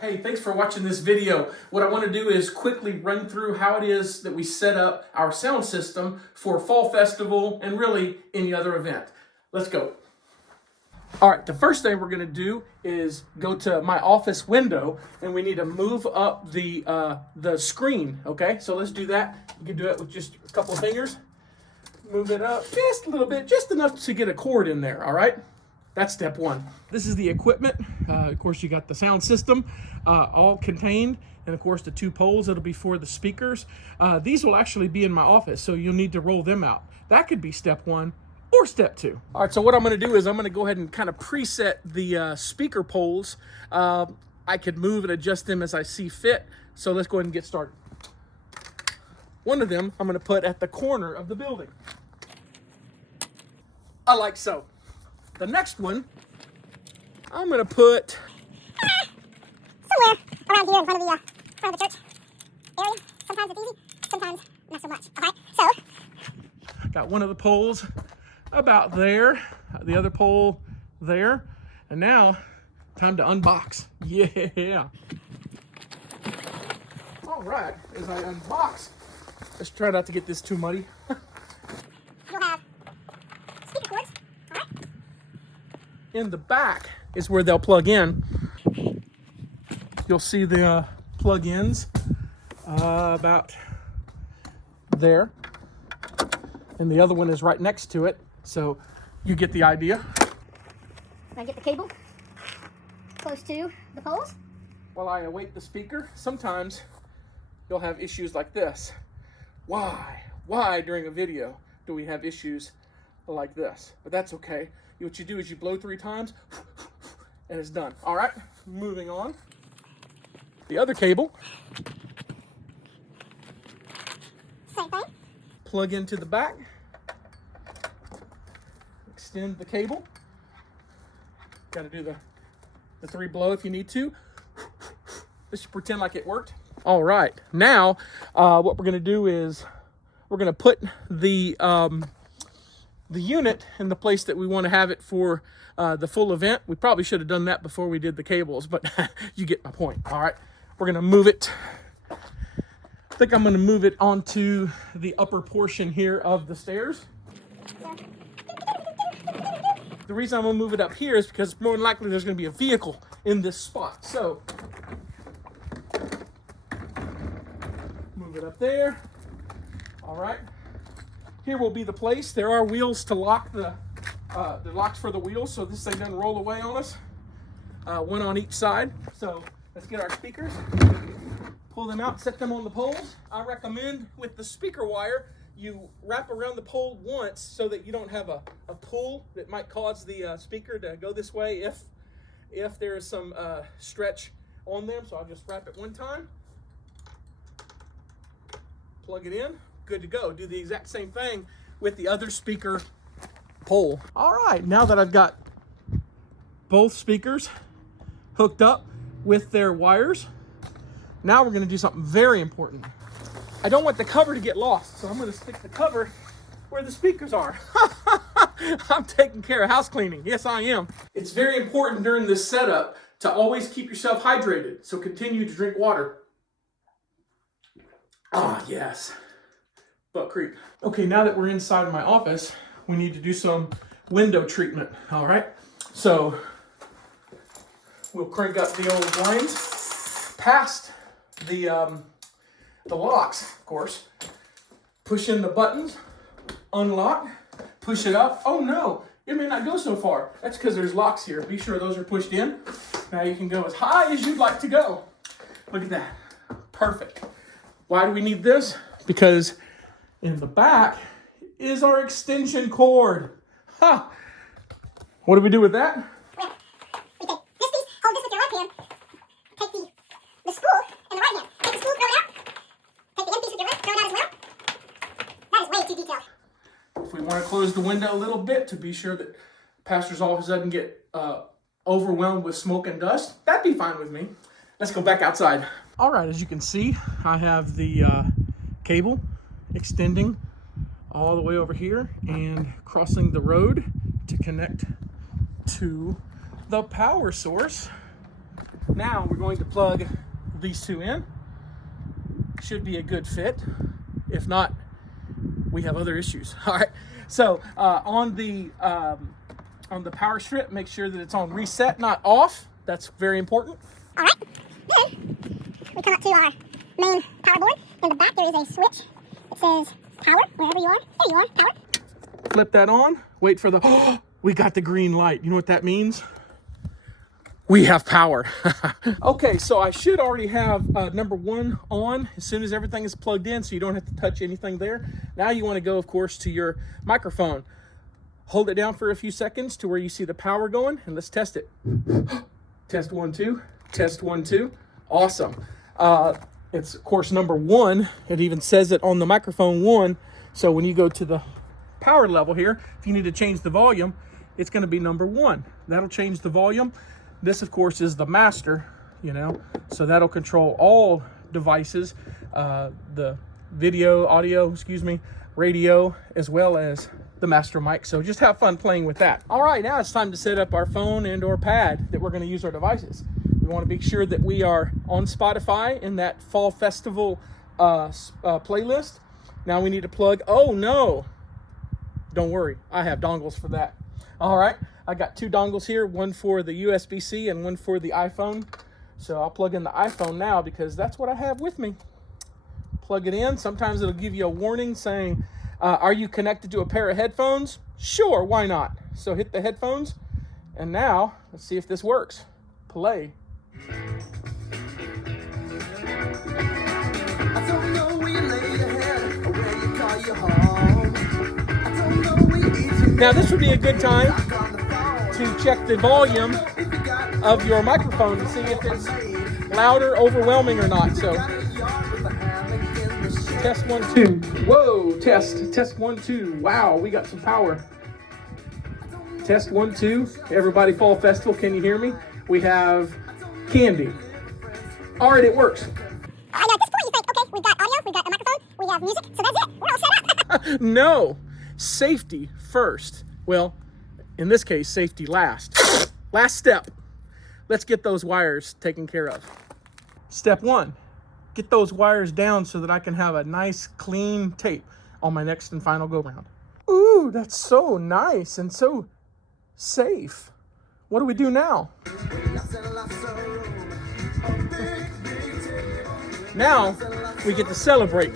Hey, thanks for watching this video. What I want to do is quickly run through how it is that we set up our sound system for Fall Festival and really any other event. Let's go. All right, the first thing we're going to do is go to my office window, and we need to move up the screen, okay? So let's do that. You can do it with just a couple of fingers. Move it up just a little bit, just enough to get a cord in there, all right? That's step one. This is the equipment. Of course, you got the sound system all contained, and of course the two poles that'll be for the speakers. These will actually be in my office, so you'll need to roll them out. That could be step one or step two. All right, so what I'm gonna do is I'm gonna go ahead and kind of preset the speaker poles. I could move and adjust them as I see fit. So let's go ahead and get started. One of them I'm gonna put at the corner of the building. I like so. The next one, I'm gonna put somewhere around here in front of the church area. Sometimes it's easy, sometimes not so much. Okay, so got one of the poles about there, the other pole there, and now time to unbox. Yeah. All right, as I unbox, let's try not to get this too muddy. you'll have speaker cords. All right. In the back is where they'll plug in. You'll see the plug-ins about there, and the other one is right next to it, so you get the idea. I get the cable close to the poles. While I await the speaker, sometimes you'll have issues like this. Why during a video do we have issues like this? But that's okay. What you do is you blow 3 times and it's done. All right, moving on. The other cable, Same thing. plug into the back, extend the cable. Got to do the 3 blow if you need to. Let's pretend like it worked. All right, now what we're gonna do is we're gonna put the unit in the place that we want to have it for the full event. We probably should have done that before we did the cables, but you get my point. All right, we're gonna move it. I think I'm gonna move it onto the upper portion here of the stairs. The reason I'm gonna move it up here is because more than likely there's gonna be a vehicle in this spot. So move it up there. All right. Here will be the place. There are wheels to lock the locks for the wheels, so this thing doesn't roll away on us. One on each side. So let's get our speakers, pull them out, set them on the poles. I recommend with the speaker wire, you wrap around the pole once so that you don't have a pull that might cause the speaker to go this way if there is some stretch on them. So I'll just wrap it one time, plug it in. Good to go. Do the exact same thing with the other speaker pole. All right, now that I've got both speakers hooked up with their wires, now we're going to do something very important. I don't want the cover to get lost, so I'm going to stick the cover where the speakers are. I'm taking care of house cleaning. Yes, I am. It's very important during this setup to always keep yourself hydrated, so continue to drink water. Ah, yes. Butt Creek. Okay, now that we're inside of my office, we need to do some window treatment, all right? So we'll crank up the old blinds past the locks, of course. Push in the buttons, unlock, push it up. Oh no, it may not go so far. That's because there's locks here. Be sure those are pushed in. Now you can go as high as you'd like to go. Look at that, perfect. Why do we need this? Because in the back is our extension cord. Ha! What do we do with that? Well, we take this piece, hold this with your left hand, take the spool in the right hand, take the spool, throw it out, take the end piece with your right, throw it out as well. That is way too detailed. If we want to close the window a little bit to be sure that pastor's office doesn't get overwhelmed with smoke and dust, that'd be fine with me. Let's go back outside. All right, as you can see, I have the cable extending all the way over here and crossing the road to connect to the power source Now we're going to plug these two in. Should be a good fit. If not, we have other issues. All right. So on the power strip, make sure that it's on reset, not off. That's very important. All right. Then we come up to our main power board. In the back, there is a switch. It says power, wherever you are. There you are, power. Flip that on. Wait for the, oh, we got the green light. You know what that means? We have power. Okay, so I should already have number 1 on as soon as everything is plugged in, so you don't have to touch anything there. Now you want to go, of course, to your microphone. Hold it down for a few seconds to where you see the power going, and let's test it. Test 1, 2. Test 1, 2. Awesome. It's, of course, number 1. It even says it on the microphone 1. So when you go to the power level here, if you need to change the volume, it's going to be number 1. That'll change the volume. This, of course, is the master, you know, so that'll control all devices, the video, audio, radio, as well as the master mic. So just have fun playing with that. All right, now it's time to set up our phone and or pad that we're going to use our devices. We want to be sure that we are on Spotify in that Fall Festival playlist. Now we need to plug, oh no, don't worry, I have dongles for that. All right, I got 2 dongles here, one for the USB-C and one for the iPhone. So I'll plug in the iPhone now because that's what I have with me. Plug it in. Sometimes it'll give you a warning saying, are you connected to a pair of headphones? Sure, why not? So hit the headphones. And now, let's see if this works. Play. I don't know where you lay your head or where you call your home. I don't know where you eat your Now this would be a good time to check the volume of your microphone to see if it's louder, overwhelming or not. So test 1, 2. Whoa, test 1, 2. Wow, we got some power. Test 1, 2. Everybody, Fall Festival, can you hear me? We have candy. All right, it works. I know at this point you think, okay, we've got audio, we've got a microphone, we have music, so that's it. We're all set up. No, safety first. Well, in this case, safety last. Last step. Let's get those wires taken care of. Step 1, get those wires down so that I can have a nice clean tape on my next and final go round. Ooh, that's so nice and so safe. What do we do now? Now we get to celebrate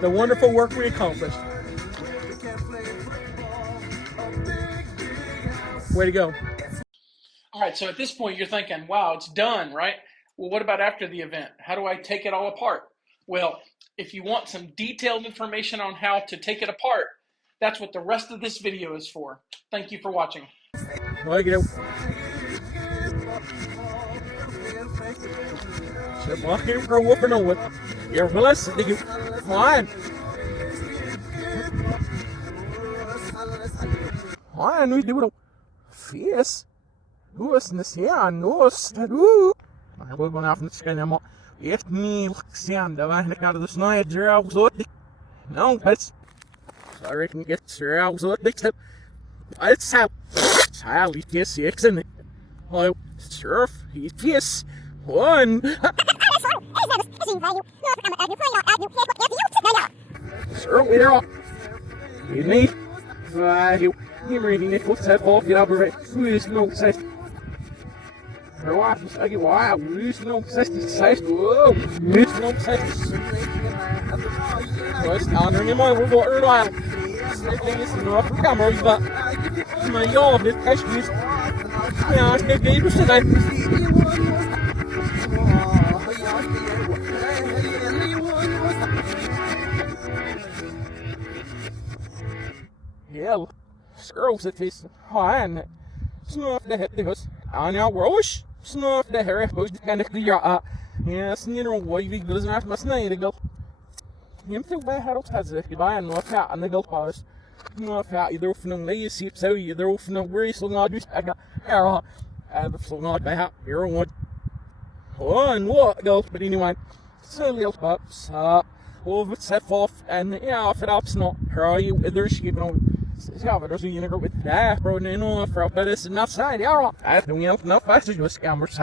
the wonderful work we accomplished. Way to go. All right, so at this point you're thinking, wow, it's done, right? Well, what about after the event? How do I take it all apart? Well, if you want some detailed information on how to take it apart, that's what the rest of this video is for. Thank you for watching. Well, you know. Why we do it? Fierce. Who is this here? No, who? I will go off and scan them all. It's me, Alexander. I out of the night. No, that's. Sorry, I can get her out. It's how. Sally, yes, yes, and I surf. Yes, one. Sir, we are. You need. You reading it? What's that ball? Get up, right? Who is no size? Her wife is like, wow, who's no size? Whoa, who's no size? What's honoring him over for her while? It's not for cameras, but my yard is cashews. Yeah, I think they was today. Yeah, scrolls at this hand. Snuff the head of us. On our rosh, snuff the hair, who's the kind of clear. Yes, you know, wavy goes around my snake to go. You think by how to has it, you buy and walk out and they go past. You know, if you're from the lazy, so you're from the worry, so not just I got hair. I have so not by how you're one what goes, but anyway, so little pups, over set off, and yeah, if it up's not her, you there's you know. Ja, maar dat is een met daar, bro, nee, no, vrouw, dat is not side, ja, I don't know, no, fast as you scammers,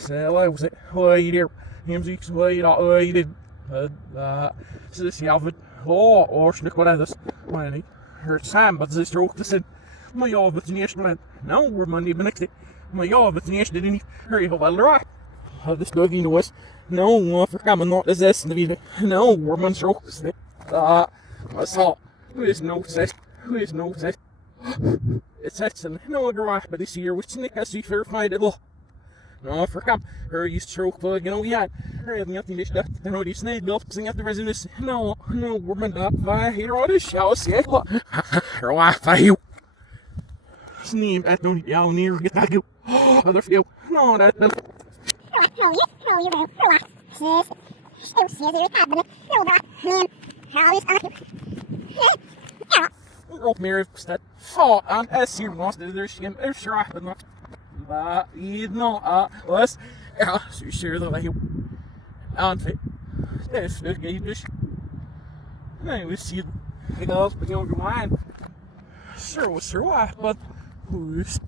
Så was it? Wait there. Him's wait waited. Så det jag vet. Or snick what this. When her Sam but this stroke this in. My job it's national. Now we're Monday the next day. My job it's national didn't hurry well right. This dog in the west. No, for coming not as this the video. No, we're man stroke this. I saw. Who is no success? Who is no success? It's Hudson. No, right, but this year, which Nick has to verified it. No, for come. Her used stroke, but you know, yeah. Her having nothing to stuff. I know these snake built, sing at the residence. No, we're meant up. I hear all this show. See, her wife, you. Sneam, I don't yell near, get that you. Other few. No, that. No, you go. Relax. Still see the cabinet. No, that. How is that? Yeah. Rope mirror, that. Oh, and as you want to do, she can sure, but not. But you know, was. Ja, så ser det var jo anfit. Det er slik givetvis. Nej, vi siger det kan også begynde at mine. Sure, but who's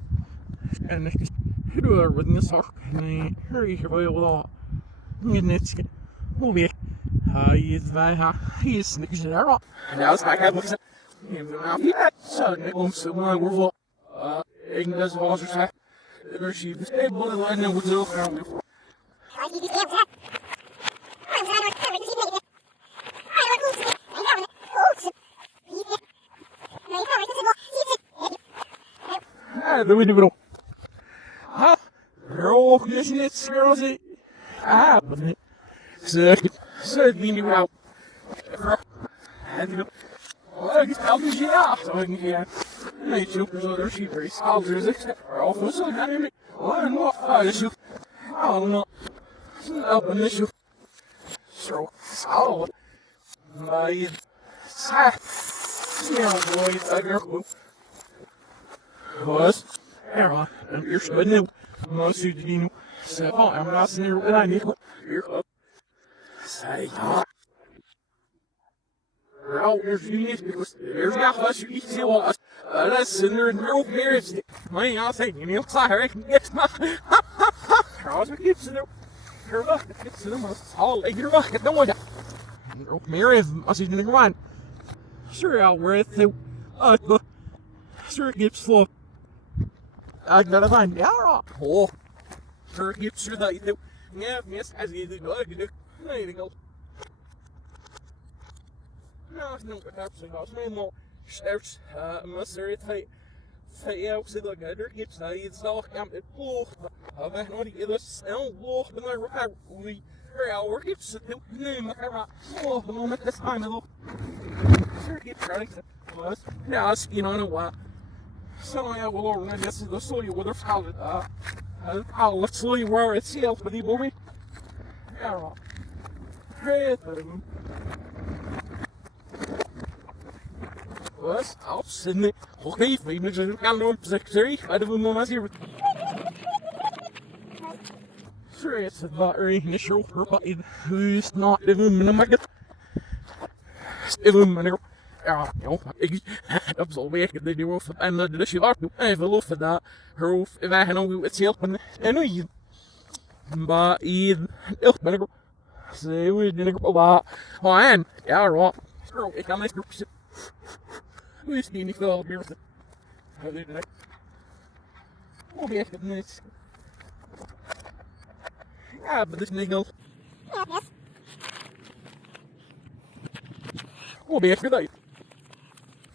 and who are with this sort? Nej, hurry well. Minutes. Hoe weer? Hij is bij haar. Hij is niks daar. Nou, is hij moet nou, ja, zo, ik kom zo maar hoeveel. Ik dat was er zeg. Er zie je de bullet line en wat zo gaan doen. Ja, dat weet ik wel. Ha, rook is niet serieus. Ah, maar niet. Ze niet wel. En die oh, ik stel me ja, zo ik niet. Nee, super zo er zie je. Ouders ik of zo kan je. Oh, no, dus oh no. Up in this so my boy tiger was era and you're so new most you didn't say oh I'm not near what I need you're say well there's unique because there's got less you see what that's in there no marriage my I say you know sorry it's not how's it keeps it het is helemaal al ik wacht het nooit ook meer even als je er gewoon sure I'll wear it sure gives for I gotta find ja oh sure gives sure dat je doet ja mis als je doet ik doe nee ik al nou is nog wat absoluut als mijn mo sterft maar het hij ja, ook zit ook er gips hij het zal gaan het ploeg we nog niet dus snel ploeg dan maar we er work gips het nee maar oh the moment this time look sure gips running was ja als je nou wat zo ja wel dan is het zo je wordt verhaald let's slow you where it's self but die boy ja great was als Hsilgne oké we zijn gaan door secretary I don't know what's here sure it's about initial but who's not even in the market even meneer ja ik dat zal weer de nieuwe van en de shilar even lof dat hoef wij gaan ook het zelf en nu maar ik ben ik ze we dingen op en ja right ik kan niet hoe is die niet wel meer hoe ben het niet ja maar dit is niet hoe ben je dat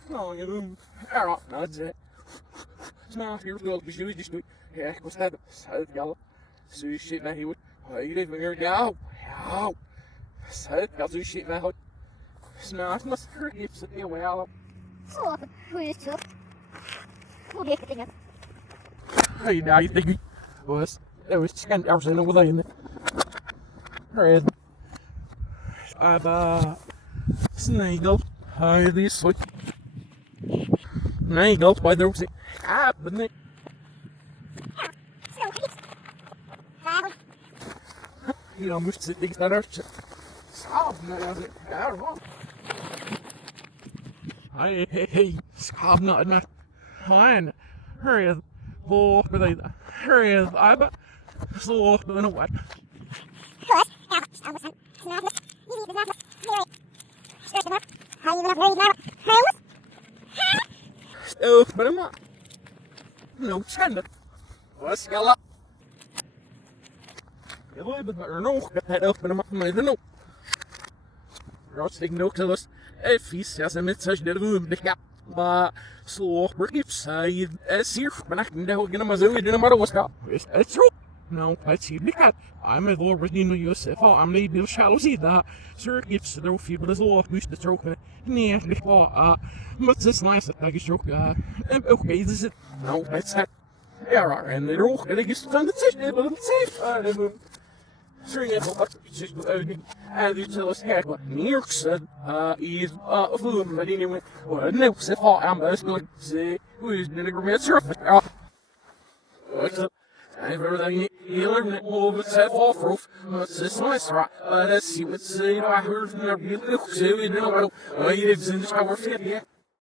nou je doet ja nou dat is het nou hier wil ik je dus ja ik was dat het ja zo shit naar hier je leeft weer ja het zo shit naar snart måste du gipsa det väl. Så, hur är det? Hur är det? Hey, now you think it was 10 hours in over there, isn't it? Right. Snagel. Hi, this way. Snagel, why there was it? But it? You know, most of the things that are stop, I don't know. Hey, skab not. Han, hurry, hurry, I bet. Så, men what? Plus, ja, alles aan. Snaap je? Je ziet het snaap je. Stuk erop. Hou je vanaf nu naar huis? So, but I'm not. No, tender. What's your up? Je wil het maar nog. Het open hem op met de noop. Rustig nog te los. Vies, ja, ze met zich de room. De kap. Maar zo, vergips. Je is hier. Maar ik denk dat we maar zo doen. Maar wat gaat? Is het zo? Nou, het zie ik niet. I'm a little original Yosef. I'm the little shallow see that. Sir gives the trophy, but there's a lot of moose to stroke. Nee, niet waar. Maar het is nice dat ik stroke. Oké, this is. Nou, het is het. Ja, raar. En de roog. En ik is van het zesde, maar het is safe. Sring it up, just and you tell us heck what New York said, is food, but anyway, well, no, so far I'm best going to say, who's the nigger surface? What's up? I've heard that you learn it over the set off roof, but it's nice, right? Let's see what's, I heard from the real, so we don't know, you live in the shower fit, yeah.